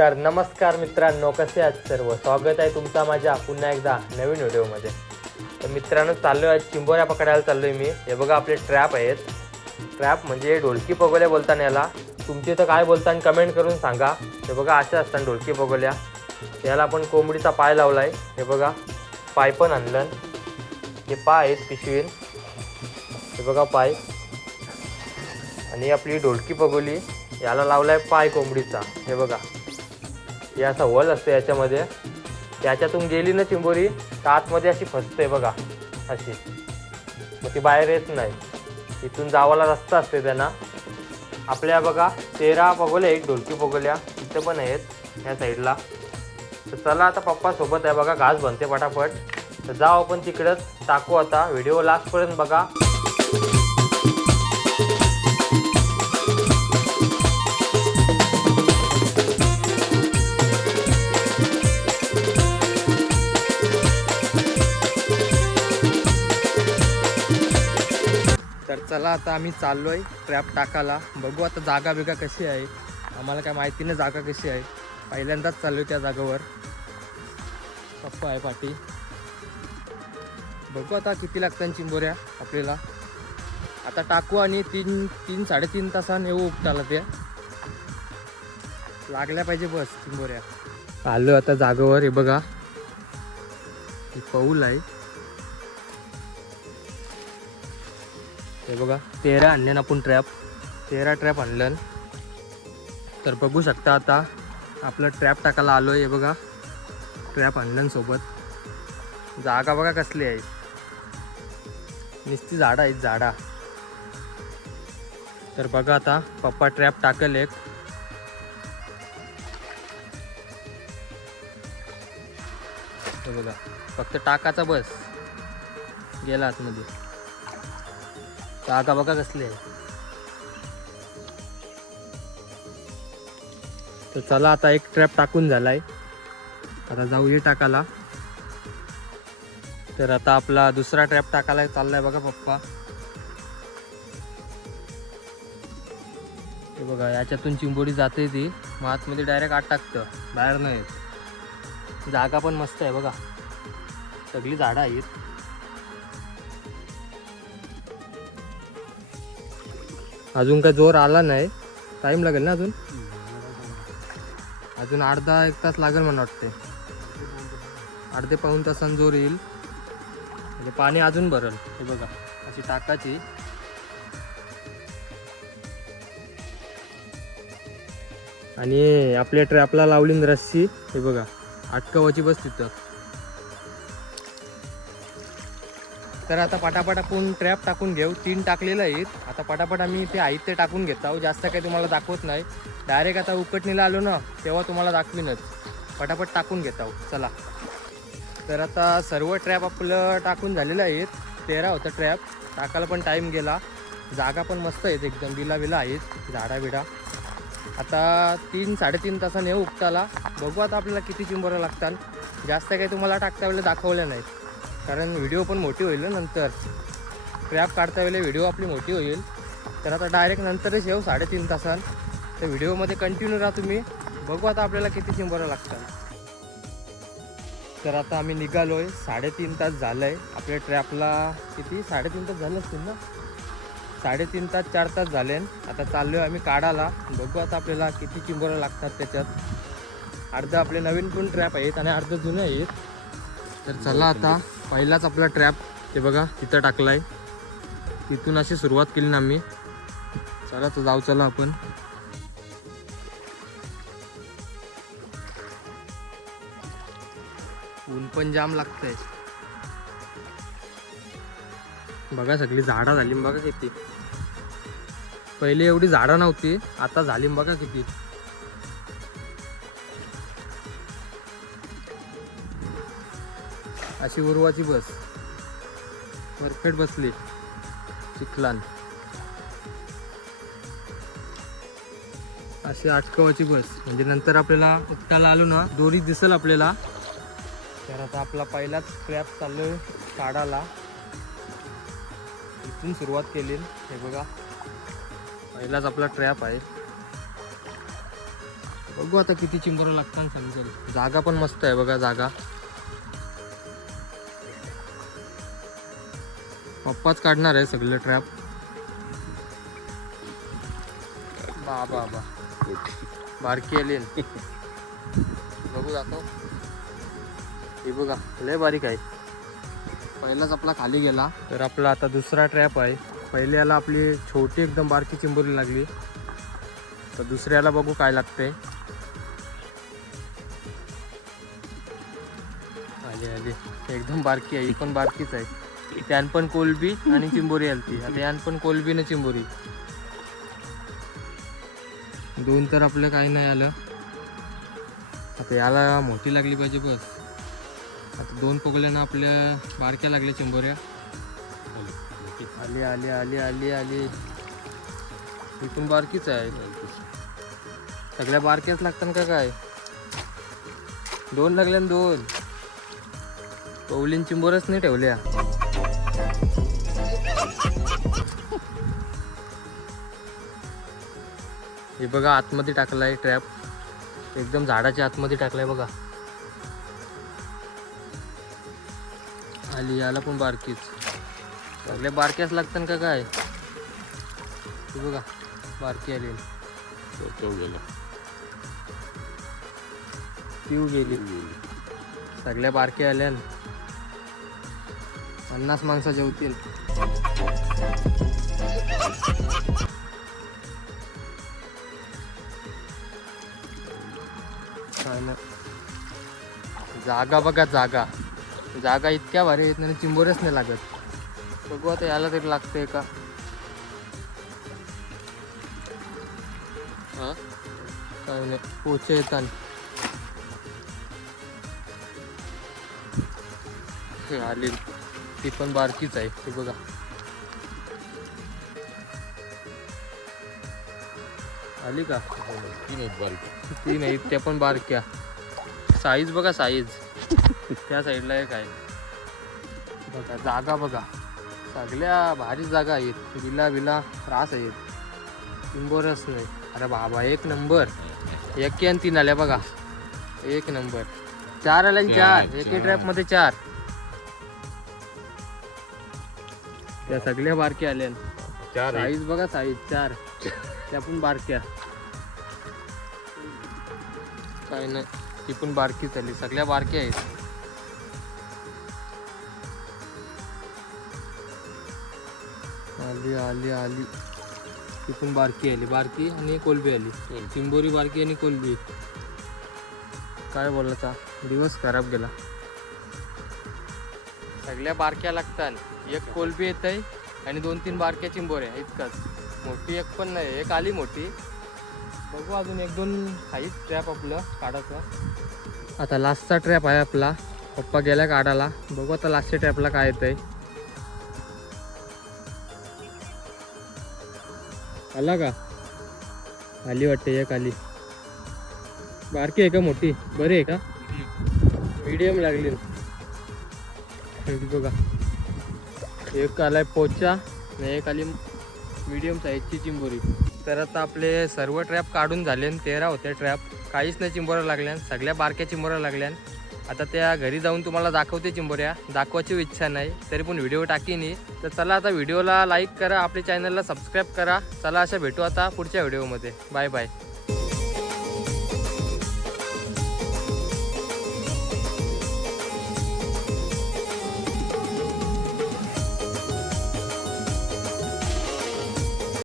तर नमस्कार मित्रांनो कसे आहात सर्व? स्वागत आहे तुमचा माझ्या पुन्हा एकदा नवीन व्हिडिओमध्ये. तर मित्रांनो चाललो आहे चिंबोऱ्या पकडायला चाललो आहे मी. हे बघा आपले ट्रॅप आहेत. ट्रॅप म्हणजे ढोलकी पगोल्या बोलताना याला. तुमचे तर काय बोलता कमेंट करून सांगा. हे बघा अशा असतात ढोलकी पगोल्या. याला आपण कोंबडीचा पाय लावला आहे हे बघा पाय पण आणलं हे पाय आहेत पिशवीन. हे बघा पाय. आणि आपली ढोलकी पगोली. याला लावलाय पाय कोंबडीचा. हे बघा. हे असा वल असते याच्यामध्ये. त्याच्यातून गेली ना चिंबोरी तर आतमध्ये अशी फसते बघा अशी. मग ती बाहेर येत नाही. इथून जावाला रस्ता असते त्यांना. आपल्या बघा तेरा पगोल्या एक ढोलकी पगोल्या इथं पण आहेत या साईडला. तर चला आता पप्पा सोबत आहे बघा घास बनते पटापट. तर जाऊ आपण तिकडंच टाकू आता. व्हिडिओ लास्टपर्यंत बघा. चला आता आम्ही चाललो आहे ट्रॅप टाकायला. बघू आता जागा बिगा कशी आहे. आम्हाला काय माहिती नाही जागा कशी आहे. पहिल्यांदाच चाललो त्या जागेवर. पप्पा आहे पाठी. बघू आता किती लागतात चिंबोऱ्या आपल्याला. आता टाकू आणि तीन तीन साडेतीन तासानं येऊ उपटाला ते. लागल्या पाहिजे बस चिंबोऱ्या. आलो आता जागेवर हे बघा. ही आहे. हे बघा तेरा आणले ना आपण ट्रॅप तेरा ट्रॅप आणलं. तर बघू शकता आता आपलं ट्रॅप टाकायला आलो आहे बघा. ट्रॅप आणलं सोबत. जागा बघा कसली आहे. नुसती झाडं आहेत झाडा. तर बघा आता पप्पा ट्रॅप टाकेल एक. हे बघा फक्त टाकाचा बस. गेला आतमध्ये. जागा बघा कसली आहे तर चला आता एक ट्रॅप टाकून झालाय. आता जाऊ ये टाकाला तर आता आपला दुसरा ट्रॅप टाकायला चाललाय बघा पप्पा. हे बघा याच्यातून चिंबोडी जाते ती. मग आतमध्ये डायरेक्ट आत टाकतं. बाहेर नाही येत. जागा पण मस्त आहे बघा. सगळी झाडं आहेत. अजून काय जोर आला नाही. टाईम लागेल ना अजून? अजून अर्धा एक तास लागेल मला वाटते अर्धे पाऊन तासांनी जोर येईल. म्हणजे पाणी अजून भरल. हे बघा अशी टाकाची. आणि आपल्या ट्रॅपला लावली रस्सी हे बघा अटकवाची बस तिथं. तर आता पटापट आपण ट्रॅप टाकून घेऊ. तीन टाकलेलं आहेत. आता पटापट आम्ही ते आहेत ते टाकून घेत आहोत. जास्त काही तुम्हाला दाखवत नाही. डायरेक्ट आता उकटणीला आलो ना तेव्हा तुम्हाला दाखवीनच. पटापट टाकून घेत आहोत. चला. तर आता सर्व ट्रॅप आपलं टाकून झालेलं आहेत तेरा होतं ट्रॅप टाकायला पण टाईम गेला. जागा पण मस्त आहेत. एकदम बिला बिला आहेत. झाडा बिडा आता तीन साडेतीन तासाने येऊ उपटाला बघू आता आपल्याला किती चिंबोऱ्या लागतात. जास्त काही तुम्हाला टाकता वेळेला दाखवल्या नाहीत. कारण व्हिडिओ पण मोठी होईल ना नंतर. ट्रॅप काढता वेळेला व्हिडिओ आपली मोठी होईल. तर आता डायरेक्ट नंतरच येऊ साडेतीन तासात. तर व्हिडिओमध्ये कंटिन्यू राहा तुम्ही. बघू आता आपल्याला किती चिंबरं लागतात. तर आता आम्ही निघालो आहे साडेतीन तास झालं आहे आपल्या ट्रॅपला किती? साडेतीन तास झालं असतील ना? साडेतीन तास चार तास झाले. आता चाललो आहे आम्ही काढायला. बघू आता आपल्याला किती चिंबरं लागतात त्याच्यात. अर्धं आपले नवीन पण ट्रॅप आहेत आणि अर्ध जुने आहेत. तर चला आता. पहिलाच आपला ट्रॅप ते बघा तिथं टाकलाय. तिथून अशी सुरुवात केली ना आम्ही. चला तर जाऊ चला आपण. ऊन पण जाम लागतंय. बघा सगळी झाडं झाली बघा किती. पहिले एवढी झाडं नव्हती आता झाली बघा किती. अशी उर्वाची बस. परफेक्ट बसली. चिखलान. अशी आटकवाची बस. म्हणजे नंतर आपल्याला उपटाला आलो ना दोरी दिसेल आपल्याला. तर आता आपला पहिलाच क्रॅप चाललो काढाला इथून सुरुवात केली. हे बघा. पहिलाच आपला ट्रॅप आहे. बघू आता किती चिंबरं लागतात समजेल. जागा पण मस्त आहे बघा जागा. पप्पाच काढणार आहे सगळं ट्रॅप बा बा बा. बारकी आली. बघू दाखव हे बघा लय बारीक आहे. पहिलाच आपला खाली गेला. तर आपला आता दुसरा ट्रॅप आहे. पहिल्याला आपली छोटी एकदम बारकी चिंबुरी लागली. तर दुसऱ्याला बघू काय लागते आली आली. एकदम बारकी आहे ही पण बारकीच आहे. त्यान पण कोलबी आणि चिंबोरी आलती. आता यान पण कोलबी ना चिंबोरी. दोन तर आपलं काही नाही आलं. आता याला मोठी लागली पाहिजे बस. आता दोन पगल्यानं आपल्या बारक्या लागल्या चिंबोऱ्या. आली आली आली आली आली. ही पण बारकीच आहे. सगळ्या बारक्याच लागतात का काय? दोन लागल्या दोन. पवलीन चिंबोरच नाही ठेवल्या. हे बघा आतमध्ये टाकलाय ट्रॅप एकदम झाडाच्या आतमध्ये टाकलाय बघा. आली याला पण बारकीच. सगळ्या बारक्याच लागतात का काय? हे बघा बारकी आली पिऊ गेली. सगळ्या बारक्या आल्या पन्नास माणसं जेवतील जागा बघा जागा. जागा इतक्या भारी येत नाही चिंबोरच नाही लागत. बघू आता याला तरी लागतंय का? हा? काय नाही पोचे येतात आली. ती पण बारकीच आहे ती बघा. आली का? ती नाही त्या पण बारक्या. साईज बघा साईज. त्या साईडला एक आहे. बघा जागा बघा. सगळ्या भारी जागा आहेत. विला विला त्रास आहेत. नंबरच नाही. अरे बाबा एक नंबर. एक आणि तीन आल्या बघा. एक नंबर. चार आल्या चार. एके ट्रॅपमध्ये चार. त्या सगळ्या बारक्या आल्या. चार. साईज बघा साईज चार. त्या पण बारक्या. काय नाही ती पण बारकी झाली. सगळ्या बारक्या आहेत. आली आली आली. ती पण बारकी आली. बारकी आणि कोलबी आली. चिंबोरी बारकी आणि कोलबी. काय बोलायचा दिवस खराब गेला. सगळ्या बारक्या लागतात. एक कोलबी येत आहे आणि दोन तीन बारक्या चिंबोऱ्या. इतकंच. मोठी एक पण नाही एक आली मोठी. बघू अजून एक दोन आहेत ट्रॅप आपलं काढायचं. आता लास्टचा ट्रॅप आहे आपला. पप्पा गेला काढायला. बघू आता लास्टच्या ट्रॅपला काय येत आहे आला का? आली वाटते एक आली. बारकी आहे का मोठी? बरी आहे का? मीडियम लागली. बघा. एक आलाय पोचा आणि एक आली मीडियम साईजची चिंबोरी. तर आता आपले सर्व ट्रॅप काढून झाले आणि तेरा होते ट्रॅप काहीच नाही चिंबोऱ्या लागल्या सगळ्या बारक्या चिंबोऱ्या लागल्या. आता त्या घरी जाऊन तुम्हाला दाखवते चिंबोऱ्या. दाखवायची इच्छा नाही तरी पण व्हिडिओ टाकीनी तर चला आता व्हिडिओला लाईक करा आपल्या चॅनलला सबस्क्राईब करा. चला अशा भेटू आता पुढच्या व्हिडिओमध्ये बाय बाय